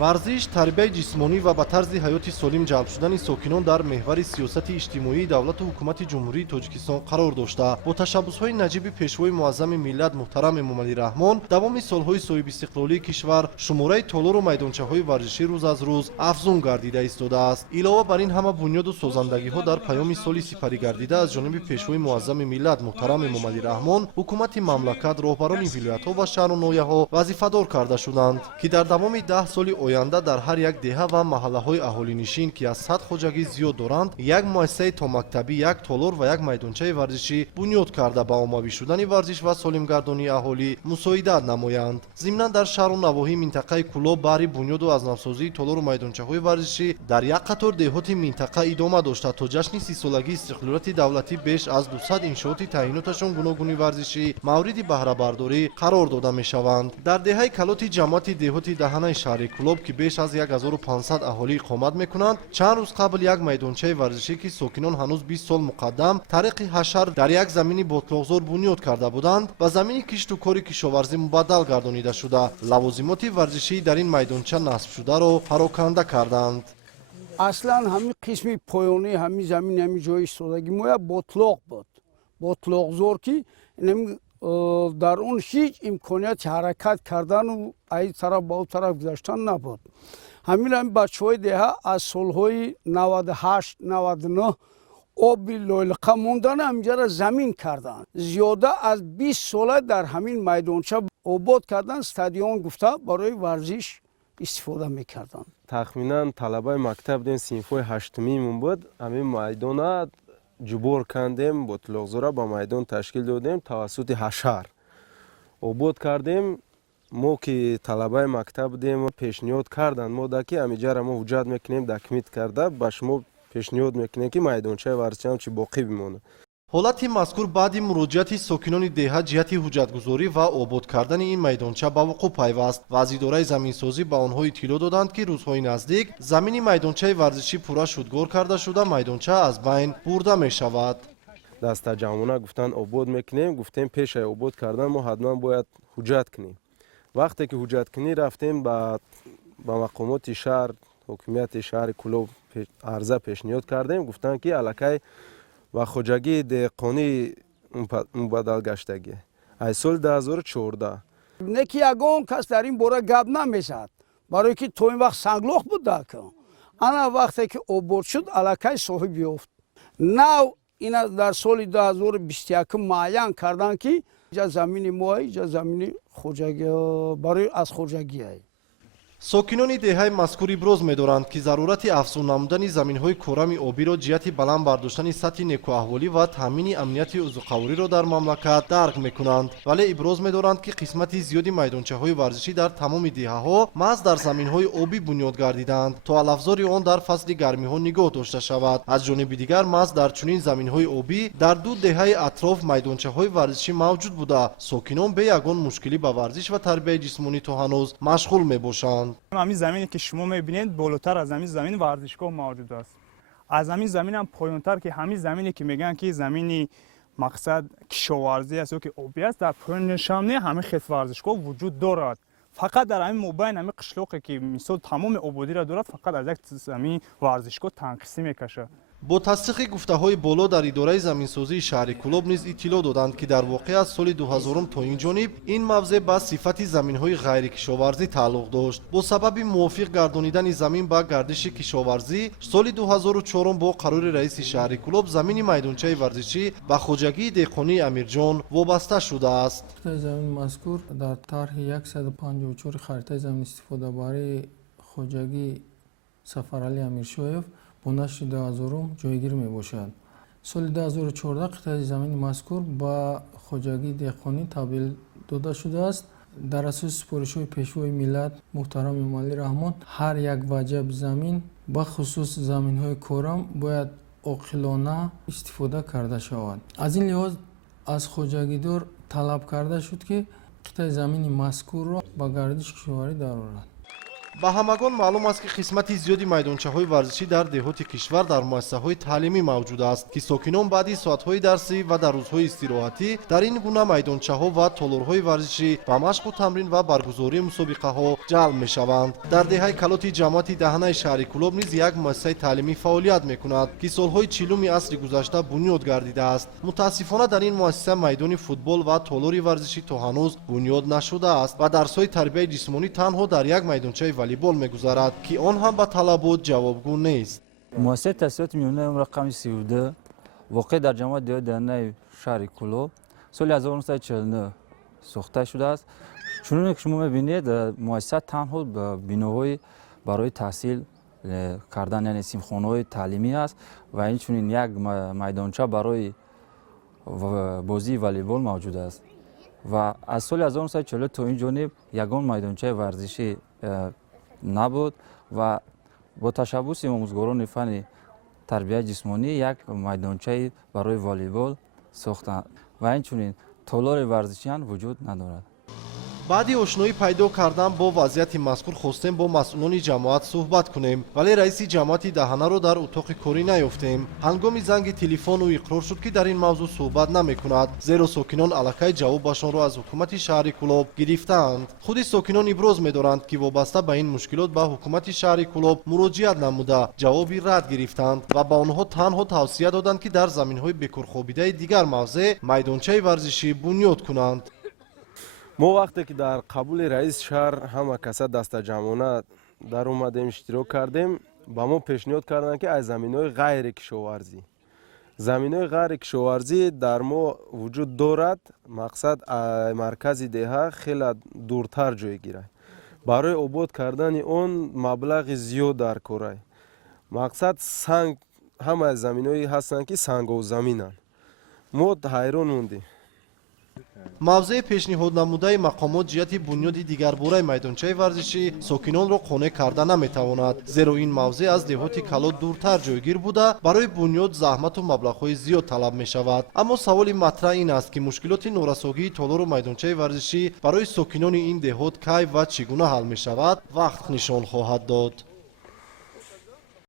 варзиш, тарбияи ҷисмонӣ ва ба тарзи ҳаёти солим ҷалб шудани сокинон дар меҳвари сиёсати иҷтимоии давлату ҳукумати ҷумҳурии тоҷикистон қарор дошта, бо ташаббусҳои наҷиби пешвои муаззами миллат муҳтарам эмомалӣ раҳмон давоми солҳои соҳиби истиқлолии кишвар шумораи толору майдончаҳои варзишӣ рӯз аз рӯз афзун гардида истодааст. илова бар ин ҳама бунёду созандагиҳо дар паёми соли сипарӣ гардида аз ҷониби пешвои муаззами миллат муҳтарам эмомалӣ раҳмон ҳукумати мамлакат роҳбарони вилоятҳо ва шаҳру ноҳияҳо вазифадор карда шуданд, ки дар давоми 10 соли оянда дар ҳар як деҳа ва маҳаллаҳои аҳолинишин, ки аз 100 хоҷагӣ зиёд доранд, як муассисаи томактабӣ, як толор ва як майдончаи варзишӣ бунёд карда ба оммавӣ шудани варзиш ва солимгардонии аҳолӣ мусоидат намоянд. зимнан дар шаҳру навоҳии минтақаи Кӯлоб баҳри бунёду азнавсозии толору майдончаҳои варзишӣ дар як қатор деҳоти минтақа идома дошта то ҷашни 30-солагии истиқлолияти давлатӣ беш аз 200 иншооти таъйиноташон гуногуни варзишӣ мавриди баҳрабардорӣ қарор дода мешаванд. дар деҳаи калоти ҷамъияти деҳоти даҳанаи шаҳри Кӯлоб, ки беш аз 1500 аҳолӣ иқомат мекунанд, чанд рӯз қабл як майдончаи варзишӣ, ки сокинон ҳанӯз 20 сол муқаддам тариқи ҳашар дар як замини ботлоғзор бунёд карда буданд, ба замини кишту кори кишоварзӣ мубаддал гардонида шуда, лавозимоти варзишии дар ин майдонча насбшударо пароканда карданд. аслан ҳамин қисми поёни ҳамин замини ҳамин ҷои истодагӣ моя ботлоқ буд, ботлоғзор, ки дар он ҳеҷ имконияти ҳаракат кардану аз тараф ба он тараф гузаштан набуд. ҳамин бачаҳои деҳа аз солҳои 98-99 оби лойлиқа мондани ҳаминҷара замин карданд. зиёда аз 20 сола дар ҳамин майдонча обод кардан, стадион гуфта барои варзиш истифода мекарданд. тахминан талабаи мактаб дем синфҳои ҳаштумимон буд. ҳамин майдона ҷубор кандем, ботлоғзора ба майдон ташкил додем, тавассути ҳашар обод кардем. мо ки талабаи мактаб будем пешниҳод карданд мода ки ҳамиҷара мо ҳуҷҷат мекунем документ карда ба шумо пешниҳод мекунем ки майдончаи варзишам чи боқӣ бимонад. ҳолати мазкур баъди муроҷиати сокинони деҳа ҷиҳати ҳуҷҷатгузорӣ ва обод кардани ин майдонча ба вуқӯъ пайваст ва аз идораи заминсозӣ ба онҳо иттилоъ доданд, ки рӯзҳои наздик замини майдончаи варзишӣ пурра шудгор карда шуда майдонча аз байн бурда мешавад. дастаҷамона гуфтанд обод мекунем. гуфтем пешаи обод кардан мо ҳатман бояд ҳуҷҷат кунем. вақте ки ҳуҷҷаткунӣ рафтем ба мақомоти шаҳр, ҳокимияти шаҳри Кӯлоб арза пешниҳод кардем. гуфтанд ки аллакай ва хоҷагии деҳқонӣ мубаддал гаштагӣ аз соли 2014. не ки ягон кас дар ин бора гап намезад, барое ки то ин вақт санглох буда. ана вақте ки обод шуд аллакай соҳиб ёфт. нав ина дар соли 2021 муайян карданд ки ҷа замини мо ҷа замини барои аз хоҷагӣ. сокинони деҳаи мазкур иброз медоранд, ки зарурати афзун намудани заминҳои корами обиро ҷиҳати баланд бардоштани сатҳи некуаҳволӣ ва таъмини амнияти узуқавриро дар мамлакат дарк мекунанд, вале иброз медоранд, ки қисмати зиёди майдончаҳои варзишӣ дар тамоми деҳаҳо маҳз дар заминҳои обӣ бунёд гардиданд, то алафзори он дар фасли гармиҳо нигоҳ дошта шавад. аз ҷониби дигар маҳз дар чунин заминҳои обӣ дар ду деҳаи атроф майдончаҳои варзишӣ мавҷуд буда, сокинон бе ягон мушкилӣ ба варзиш ва тарбияи ҷисмонӣ то ҳанӯз машғул мебошанд. ҳамин замине ки шумо мебинед болотар аз ҳамин замин варзишгоҳ мавҷуд аст. аз ҳамин заминам поёнтар ки ҳамин замине ки мегӯянд ки замини мақсад кишоварзӣ аст ё ки обӣ аст, дар поёнашам не ҳамин хел варзишгоҳ вуҷуд дорад. фақат дар ҳамин мобайн ҳамин қишлоқе ки мисол тамоми ободиро дорад, фақат аз як замин варзишгоҳ танқисӣ мекашад. бо тасдиқи гуфтаҳои боло дар идораи заминсозии шаҳри Кӯлоб низ иттилоъ доданд, ки дар воқеъ аз соли 2000 то ин ҷониб ин мавзеъ ба сифати заминҳои ғайрикишоварзӣ тааллуқ дошт. бо сабаби мувофиқ гардонидани замин ба гардиши кишоварзӣ соли 2004 бо қарори раиси шаҳри Кӯлоб замини майдончаи варзишӣ ба хоҷагии деҳқонии Амирҷон вобаста шудааст. замини мазкур дар тарҳи 154 харитаи замин истифодабарии хоҷагии Сафаралӣ Амиршоев бо нашри 2000 ҷойгир мебошад. соли 2014 қитъаи замини мазкур ба хоҷагии деҳқонӣ табдил дода шудааст. дар асоси супоришҳои пешвои миллат муҳтарам эмомалӣ раҳмон ҳар як ваҷаб замин ба хусус заминҳои корам бояд оқилона истифода карда шавад. аз ин лиҳоз аз хоҷагидор талаб карда шуд ки қитъаи замини мазкурро ба гардиши кишоварӣ дарорад. ба ҳамагон маълум аст ки қисмати зиёди майдончаҳои варзишӣ дар деҳоти кишвар дар муассисаҳои таълимӣ мавҷуд аст ки сокинон баъди соатҳои дарсӣ ва дар рӯзҳои истироҳатӣ дар ин гуна майдончаҳо ва толорҳои варзишӣ ба машқу тамрин ва баргузории мусобиқаҳо ҷалб мешаванд. дар деҳаи калоти ҷамоати даҳанаи шаҳри Кӯлоб низ як муассисаи таълимӣ фаъолият мекунад ки солҳои 40-уми асри гузашта бунёд гардидааст. мутаассифона дар ин муассиса майдони футбол ва толори варзишӣ то ҳанӯз бунёд нашудааст ва дарсҳои тарбияи ҷисмонӣ танҳо дар як майдончаи волейбол мегузарад ки он ҳам ба талабот ҷавобгӯ нест. муассисаи таҳсилоти миёнаи умр рақами 32 воқеъ дар ҷамоати деҳои даҳанаи шаҳри Кӯлоб соли 1949 сохта шудааст. чуноне ки шумо мебинед, муассиса танҳо биноҳои барои таҳсил кардан, яъне симхонаҳои таълимӣ аст ва инчунин як майдонча барои бозии волейбол мавҷуд аст. ва аз соли 1940 то ин ҷониб ягон майдончаи варзишӣ набуд ва бо ташаббуси омӯзгорони фанни тарбияи ҷисмонӣ як майдончаи барои волейбол сохтанд ва инчунин толори варзишӣ ҳам вуҷуд надорад. баъди ошноӣ пайдо кардан бо вазъияти мазкур хостем бо масъулони ҷамоат суҳбат кунем, вале раиси ҷамоати даҳанаро дар утоқи корӣ наёфтем. ҳангоми занги телефон ӯ иқрор шуд ки дар ин мавзӯъ суҳбат намекунад, зеро сокинон аллакай ҷавобашонро аз ҳукумати шаҳри Кӯлоб гирифтаанд. худи сокинон иброз медоранд ки вобаста ба ин мушкилот ба ҳукумати шаҳри Кӯлоб муроҷиат намуда ҷавоби рад гирифтанд ва ба онҳо танҳо тавсия доданд ки дар заминҳои бекорхобидаи дигар мавзеъ майдончаи варзишӣ бунёд кунанд. мо вақте ки дар қабули раис шаҳр ҳама каса дастаҷамона дар омадем иштирок кардем, ба мо пешниҳод карданд ки аз заминҳои ғайри кишоварзӣ заминҳои ғайри кишоварзӣ дар мо вуҷуд дорад, мақсад маркази деҳа хеле дуртар ҷой гирад. барои обод кардани он маблағи зиёд дар корай. мақсад санг ҳамаи заминҳои ҳастанд ки сангозаминанд. мо ҳайрон мондем. мавзеъ пешниҳод намудаи мақомот ҷиҳати бунёди дигарбораи майдончаи варзишӣ сокинонро қонеъ карда наметавонад, зеро ин мавзеъ аз деҳоти калот дуртар ҷойгир буда барои бунёд заҳмату маблағҳои зиёд талаб мешавад. аммо саволи матраъ ин аст ки мушкилоти норасогии толору майдончаи варзишӣ барои сокинони ин деҳот кай ва чӣ гуна ҳал мешавад, вақт нишон хоҳад дод.